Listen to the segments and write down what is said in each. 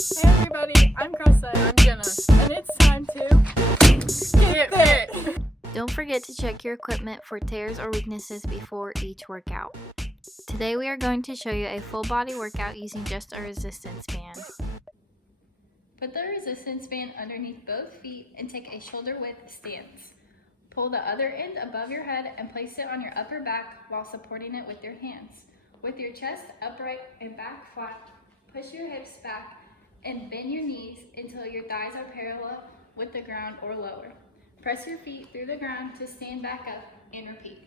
Hey everybody, I'm Kressa and I'm Jenna, and it's time to get fit! Don't forget to check your equipment for tears or weaknesses before each workout. Today we are going to show you a full body workout using just a resistance band. Put the resistance band underneath both feet and take a shoulder width stance. Pull the other end above your head and place it on your upper back while supporting it with your hands. With your chest upright and back flat, push your hips back and bend your knees until your thighs are parallel with the ground or lower. Press your feet through the ground to stand back up and repeat.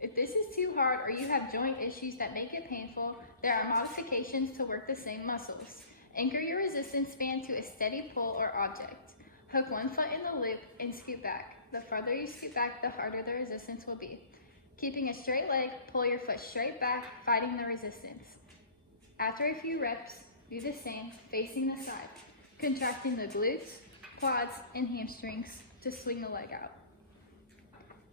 If this is too hard or you have joint issues that make it painful, there are modifications to work the same muscles. Anchor your resistance band to a steady pull or object. Hook one foot in the loop and scoot back. The farther you scoot back, the harder the resistance will be. Keeping a straight leg, pull your foot straight back, fighting the resistance. After a few reps, do the same, facing the side, contracting the glutes, quads, and hamstrings to swing the leg out.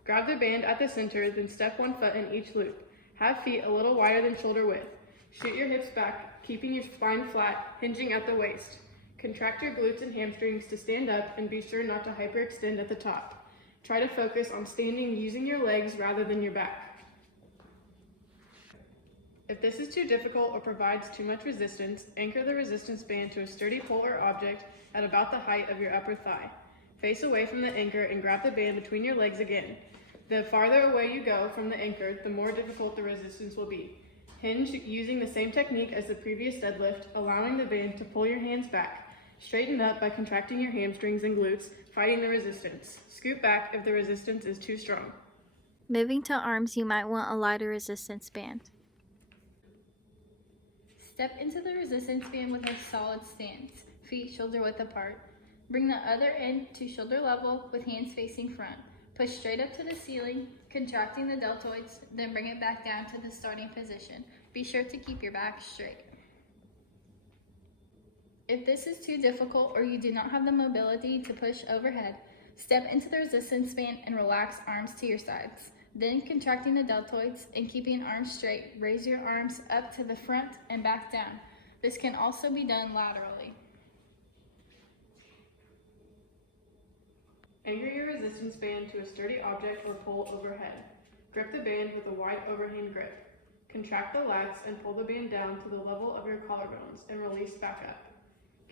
Grab the band at the center, then step one foot in each loop. Have feet a little wider than shoulder width. Shoot your hips back, keeping your spine flat, hinging at the waist. Contract your glutes and hamstrings to stand up and be sure not to hyperextend at the top. Try to focus on standing using your legs rather than your back. If this is too difficult or provides too much resistance, anchor the resistance band to a sturdy pole or object at about the height of your upper thigh. Face away from the anchor and grab the band between your legs again. The farther away you go from the anchor, the more difficult the resistance will be. Hinge using the same technique as the previous deadlift, allowing the band to pull your hands back. Straighten up by contracting your hamstrings and glutes, fighting the resistance. Scoot back if the resistance is too strong. Moving to arms, you might want a lighter resistance band. Step into the resistance band with a solid stance, feet shoulder width apart. Bring the other end to shoulder level with hands facing front. Push straight up to the ceiling, contracting the deltoids, then bring it back down to the starting position. Be sure to keep your back straight. If this is too difficult or you do not have the mobility to push overhead, step into the resistance band and relax arms to your sides. Then, contracting the deltoids and keeping arms straight, raise your arms up to the front and back down. This can also be done laterally. Anchor your resistance band to a sturdy object or pole overhead. Grip the band with a wide overhand grip. Contract the lats and pull the band down to the level of your collarbones and release back up.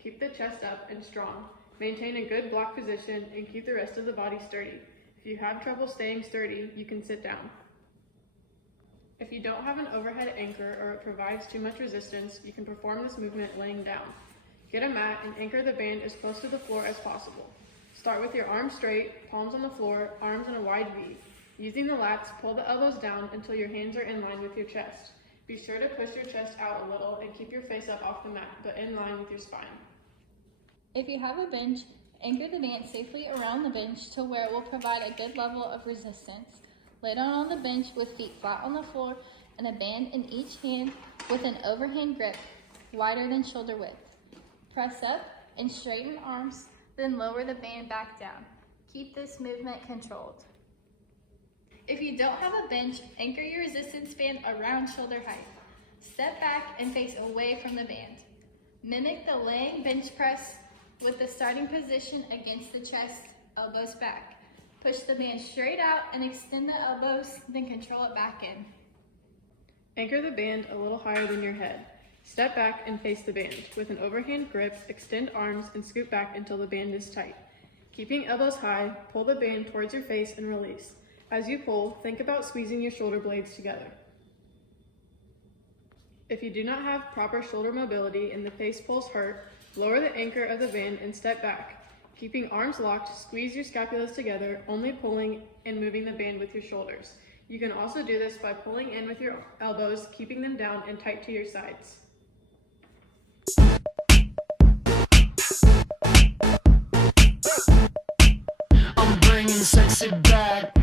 Keep the chest up and strong. Maintain a good block position and keep the rest of the body sturdy. If you have trouble staying sturdy, you can sit down. If you don't have an overhead anchor or it provides too much resistance, you can perform this movement laying down. Get a mat and anchor the band as close to the floor as possible. Start with your arms straight, palms on the floor, arms in a wide V. Using the lats, pull the elbows down until your hands are in line with your chest. Be sure to push your chest out a little and keep your face up off the mat, but in line with your spine. If you have a bench, anchor the band safely around the bench to where it will provide a good level of resistance. Lay down on the bench with feet flat on the floor and a band in each hand with an overhand grip, wider than shoulder width. Press up and straighten arms, then lower the band back down. Keep this movement controlled. If you don't have a bench, anchor your resistance band around shoulder height. Step back and face away from the band. Mimic the laying bench press with the starting position against the chest, elbows back. Push the band straight out and extend the elbows, then control it back in. Anchor the band a little higher than your head. Step back and face the band. With an overhand grip, extend arms and scoot back until the band is tight. Keeping elbows high, pull the band towards your face and release. As you pull, think about squeezing your shoulder blades together. If you do not have proper shoulder mobility and the face pulls hurt, lower the anchor of the band and step back. Keeping arms locked, squeeze your scapulas together, only pulling and moving the band with your shoulders. You can also do this by pulling in with your elbows, keeping them down and tight to your sides. I'm bringing sexy back.